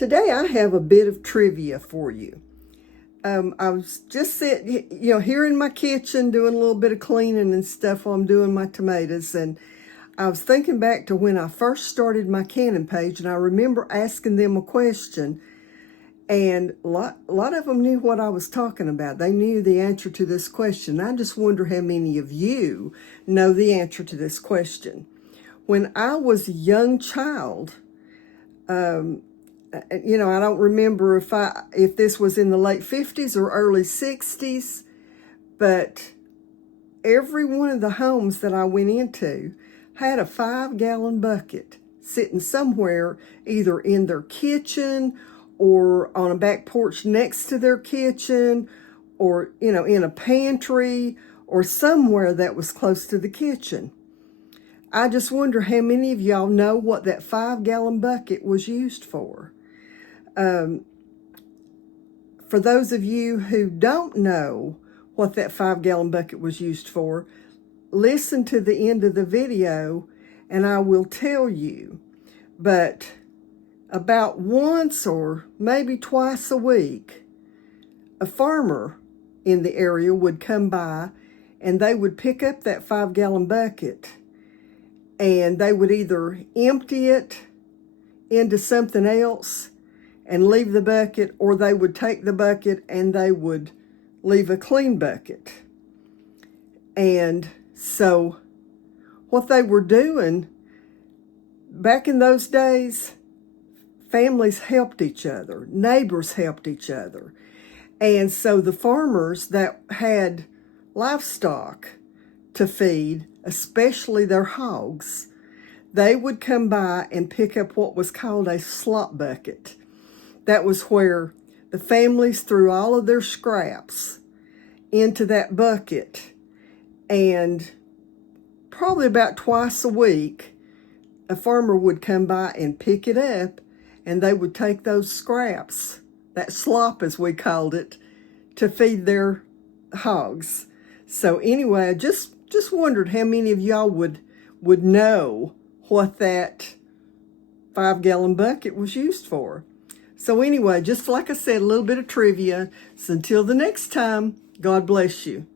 Today I have a bit of trivia for you. I was just sitting, here in my kitchen doing a little bit of cleaning and stuff while I'm doing my tomatoes. And I was thinking back to when I first started my Canon page, and I remember asking them a question, and a lot of them knew what I was talking about. They knew the answer to this question. I just wonder how many of you know the answer to this question. When I was a young child, I don't remember if this was in the late 50s or early 60s, but every one of the homes that I went into had a 5-gallon bucket sitting somewhere, either in their kitchen or on a back porch next to their kitchen, or, in a pantry or somewhere that was close to the kitchen. I just wonder how many of y'all know what that 5-gallon bucket was used for. For those of you who don't know what that 5-gallon bucket was used for, listen to the end of the video and I will tell you. But about once or maybe twice a week, a farmer in the area would come by and they would pick up that 5-gallon bucket, and they would either empty it into something else and leave the bucket, or they would take the bucket and they would leave a clean bucket. And so what they were doing back in those days, families helped each other, neighbors helped each other. And so the farmers that had livestock to feed, especially their hogs, they would come by and pick up what was called a slop bucket. That was where the families threw all of their scraps into that bucket, and probably about twice a week, a farmer would come by and pick it up, and they would take those scraps, that slop as we called it, to feed their hogs. So anyway, I just wondered how many of y'all would know what that 5-gallon bucket was used for. So anyway, just like I said, a little bit of trivia. So until the next time, God bless you.